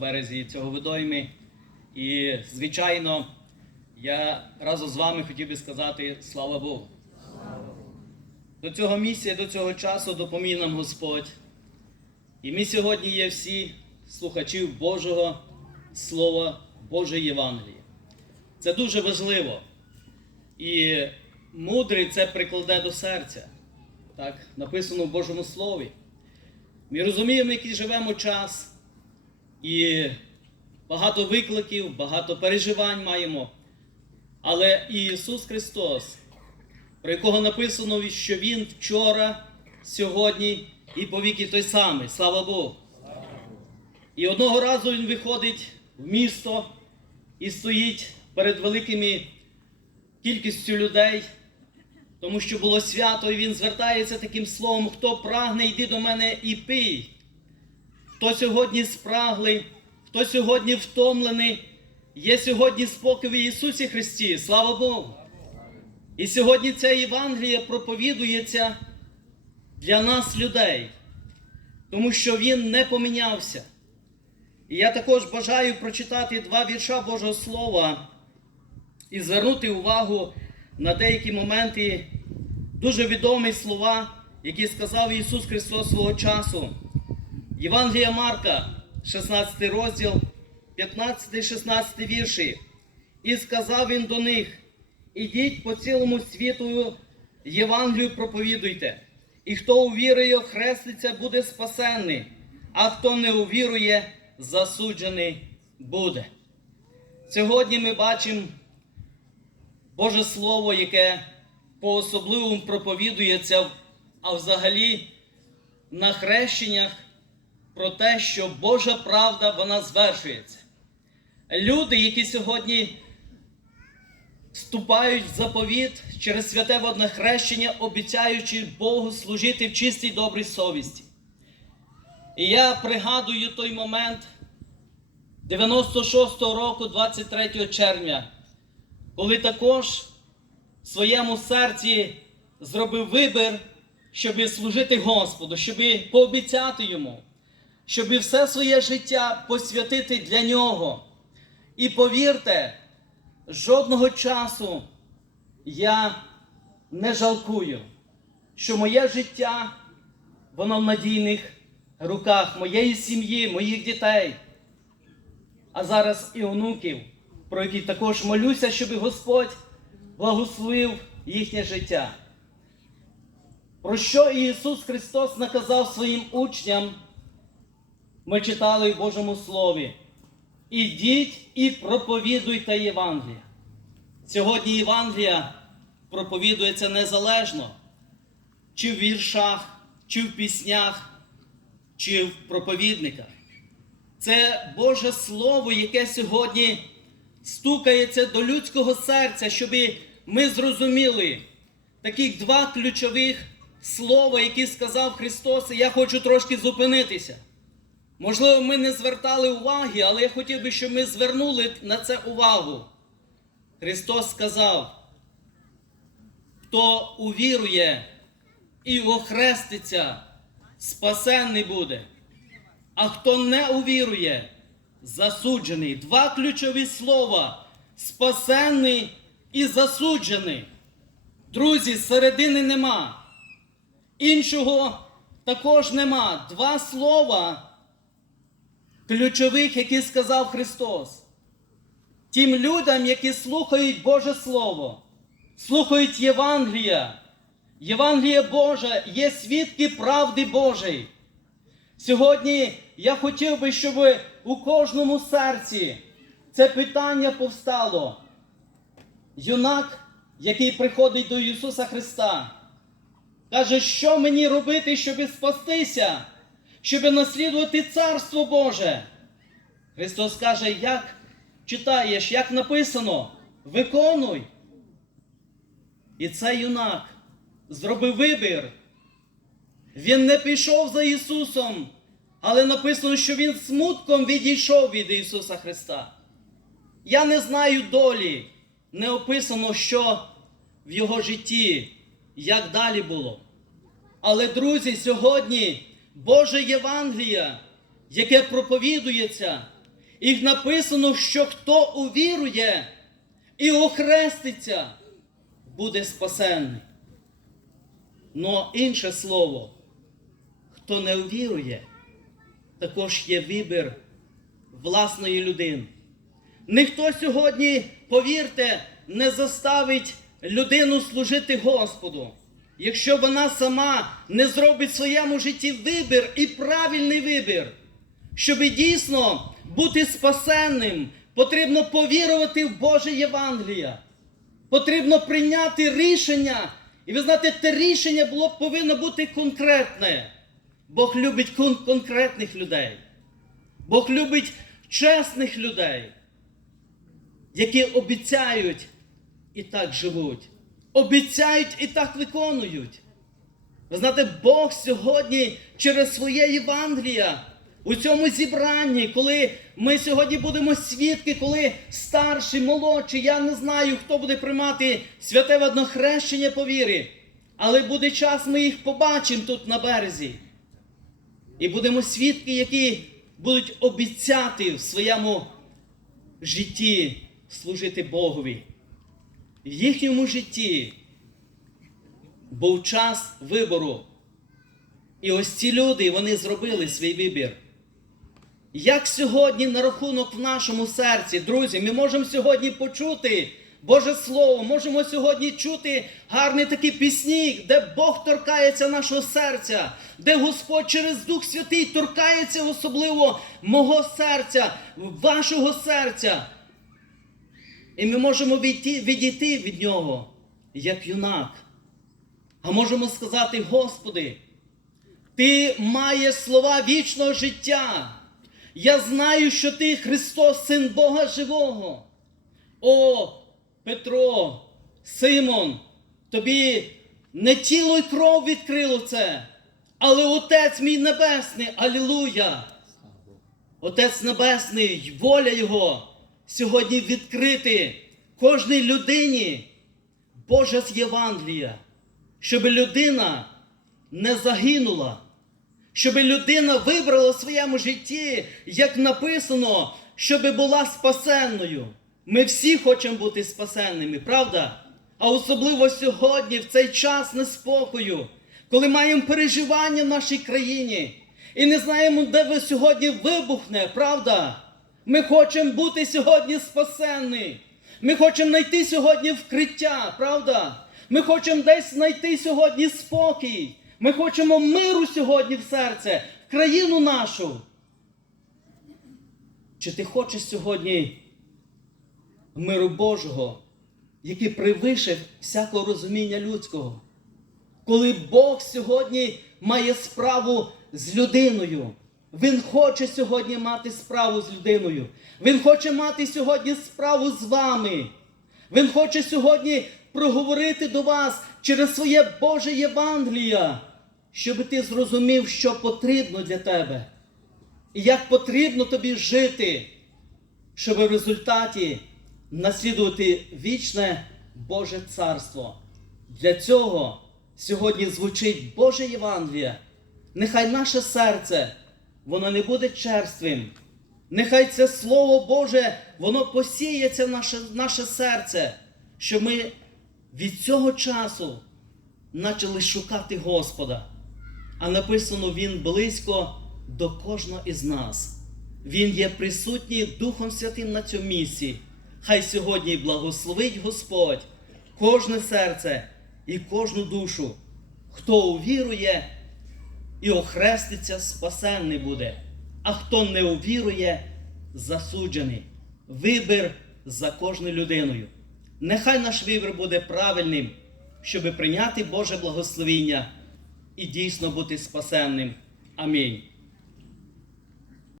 березі цього водойми. І, звичайно, я разом з вами хотів би сказати слава Богу. До цього місця, до цього часу допоміг нам Господь. І ми сьогодні є всі слухачів Божого Слова, Божої Євангелії. Це дуже важливо. І мудрий це прикладе до серця. Так, написано в Божому Слові. Ми розуміємо, який живемо час, і багато викликів, багато переживань маємо. Але Ісус Христос, про якого написано, що Він вчора, сьогодні і повіки той самий. Слава Богу! І одного разу Він виходить в місто і стоїть перед великими кількістю людей, тому що було свято, і він звертається таким словом: хто прагне, йди до мене і пий. Хто сьогодні спраглий, хто сьогодні втомлений, є сьогодні спокій в Ісусі Христі. Слава Богу! І сьогодні ця Євангелія проповідується для нас, людей, тому що Він не помінявся. І я також бажаю прочитати два вірша Божого Слова і звернути увагу на деякі моменти, дуже відомі слова, які сказав Ісус Христос свого часу. Євангелія Марка, 16 розділ, 15-16 вірші. І сказав він до них: Ідіть по цілому світу, Євангелію проповідуйте. І хто увірує, хреститься, буде спасенний, а хто не увірує, засуджений буде. Сьогодні ми бачимо Боже Слово, яке по-особливому проповідується, а взагалі на хрещеннях про те, що Божа правда вона звершується. Люди, які сьогодні вступають в заповіт через святе водне хрещення, обіцяючи Богу служити в чистій добрій совісті. І я пригадую той момент 96-го року, 23 червня, коли також в своєму серці зробив вибір, щоб служити Господу, щоб пообіцяти йому, щоб все своє життя посвятити для нього. І повірте, жодного часу я не жалкую, що моє життя, воно в надійних руках моєї сім'ї, моїх дітей, а зараз і онуків, про які також молюся, щоб Господь благословив їхнє життя. Про що Ісус Христос наказав своїм учням, ми читали в Божому Слові. Ідіть і проповідуйте Євангелія. Сьогодні Євангелія проповідується незалежно, чи в віршах, чи в піснях, чи в проповідниках. Це Боже Слово, яке сьогодні стукається до людського серця, щоб ми зрозуміли таких два ключових слова, які сказав Христос, і я хочу трошки зупинитися. Можливо, ми не звертали уваги, але я хотів би, щоб ми звернули на це увагу. Христос сказав, хто увірує і охреститься, спасенний буде. А хто не увірує, засуджений. Два ключові слова спасенний і засуджений. Друзі, середини нема. Іншого також нема. Два слова ключових, які сказав Христос. Тим людям, які слухають Боже Слово, слухають Євангелія. Євангеліє Боже є свідки правди Божої. Сьогодні я хотів би, щоб у кожному серці це питання повстало. Юнак, який приходить до Ісуса Христа, каже, що мені робити, щоб спастися, щоб наслідувати Царство Боже. Христос каже, як читаєш, як написано, виконуй. І цей юнак зробив вибір. Він не пішов за Ісусом, але написано, що Він смутком відійшов від Ісуса Христа. Я не знаю долі, не описано, що в його житті, як далі було. Але, друзі, сьогодні Боже Євангелія, яке проповідується, І написано, що хто увірує і охреститься, буде спасенний. Но інше слово, хто не увірує, також є вибір власної людини. Ніхто сьогодні, повірте, не заставить людину служити Господу, якщо вона сама не зробить в своєму житті вибір і правильний вибір. Щоб дійсно бути спасенним, потрібно повірувати в Боже Євангеліє. Потрібно прийняти рішення. І ви знаєте, те рішення було повинно бути конкретне. Бог любить кон- конкретних людей. Бог любить чесних людей, які обіцяють і так живуть. Обіцяють і так виконують. Ви знаєте, Бог сьогодні через своє Євангелія у цьому зібранні, коли ми сьогодні будемо свідки, коли старші, молодші, я не знаю, хто буде приймати святе воднохрещення по вірі, але буде час, ми їх побачимо тут на березі. І будемо свідки, які будуть обіцяти в своєму житті служити Богові. В їхньому житті був час вибору. І ось ці люди, вони зробили свій вибір. Як сьогодні на рахунок в нашому серці, друзі, ми можемо сьогодні почути Боже Слово, можемо сьогодні чути гарні такі пісні, де Бог торкається нашого серця, де Господь через Дух Святий торкається особливо мого серця, вашого серця. І ми можемо відійти, від нього, як юнак. А можемо сказати, Господи, Ти маєш слова вічного життя. Я знаю, що Ти Христос, Син Бога Живого. О, Петро, Симон, тобі не тіло й кров відкрило це, але Отець мій Небесний, Алілуя! Отець Небесний, воля Його сьогодні відкрити кожній людині Божа з Євангелія, щоб людина не загинула, щоб людина вибрала в своєму житті, як написано, щоб була спасенною. Ми всі хочемо бути спасенними, правда? А особливо сьогодні, в цей час неспокою, коли маємо переживання в нашій країні і не знаємо, де ви сьогодні вибухне, правда? Ми хочемо бути сьогодні спасенні. Ми хочемо знайти сьогодні вкриття, правда? Ми хочемо десь знайти сьогодні спокій. Ми хочемо миру сьогодні в серце, в країну нашу. Чи ти хочеш сьогодні миру Божого, який превише всякого розуміння людського? Коли Бог сьогодні має справу з людиною, Він хоче сьогодні мати справу з людиною. Він хоче мати сьогодні справу з вами. Він хоче сьогодні проговорити до вас через своє Боже Євангелія, щоб ти зрозумів, що потрібно для тебе. І як потрібно тобі жити, щоб в результаті наслідувати вічне Боже Царство. Для цього сьогодні звучить Боже Євангеліє. Нехай наше серце, воно не буде черствим. Нехай це Слово Боже, воно посіється в наше, наше серце, щоб ми від цього часу почали шукати Господа. А написано, Він близько до кожного із нас. Він є присутній Духом Святим на цьому місці. Хай сьогодні благословить Господь кожне серце і кожну душу, хто увірує і охреститься, спасенний буде, а хто не увірує, засуджений. Вибір за кожною людиною. Нехай наш вибір буде правильним, щоб прийняти Боже благословіння і дійсно бути спасенним. Амінь.